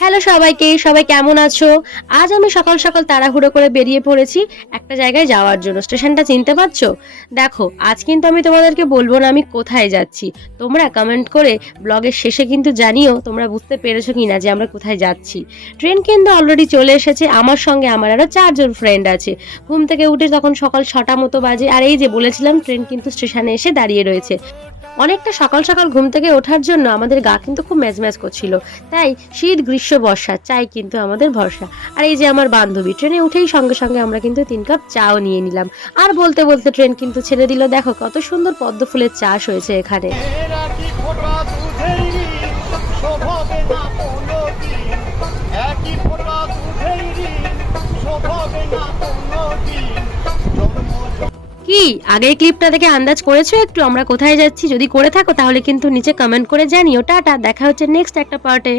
Hello সবাইকে, সবাই কেমন আছো? আজ আমি সকাল সকাল তাড়াহুড়ো করে বেরিয়ে পড়েছি একটা জায়গায় যাওয়ার জন্য। স্টেশনটা চিনতে পারছো? দেখো, আজ কিন্তু আমি তোমাদেরকে বলবো না আমি কোথায় যাচ্ছি। তোমরা কমেন্ট করে ব্লগের শেষে কিন্তু জানিও তোমরা বুঝতে পেরেছো কিনা যে আমরা কোথায় যাচ্ছি। ট্রেন কিন্তু অলরেডি চলে এসেছে, আমার সঙ্গে আমার আরো 4 জন ফ্রেন্ড আছে। ঘুম থেকে উঠে তখন সকাল 6টা মতো বাজে, আর এই যে বলেছিলাম ট্রেন কিন্তু স্টেশনে এসে দাঁড়িয়ে রয়েছে। অনেকটা সকাল সকাল ঘুম থেকে ওঠার জন্য আমাদের গা কিন্তু খুব ম্যাজম্যাজ করছিল। তাই শীত গ্রীষ্ম বর্ষা চাই কিন্তু আমাদের ভরসা। আর এই যে আমার বান্ধবী, ট্রেনে উঠেই সঙ্গে সঙ্গে আমরা কিন্তু 3 কাপ চাও নিয়ে নিলাম। আর বলতে বলতে ট্রেন কিন্তু ছেড়ে দিল। দেখো কত সুন্দর পদ্ম ফুলের চাষ হয়েছে এখানে। কি আগের ক্লিপটা থেকে আন্দাজ করেছো একটু আমরা কোথায় যাচ্ছি? যদি করে থাকো তাহলে কিন্তু নিচে কমেন্ট করে জানিও। টাটা, দেখা হচ্ছে নেক্সট একটা পার্টে।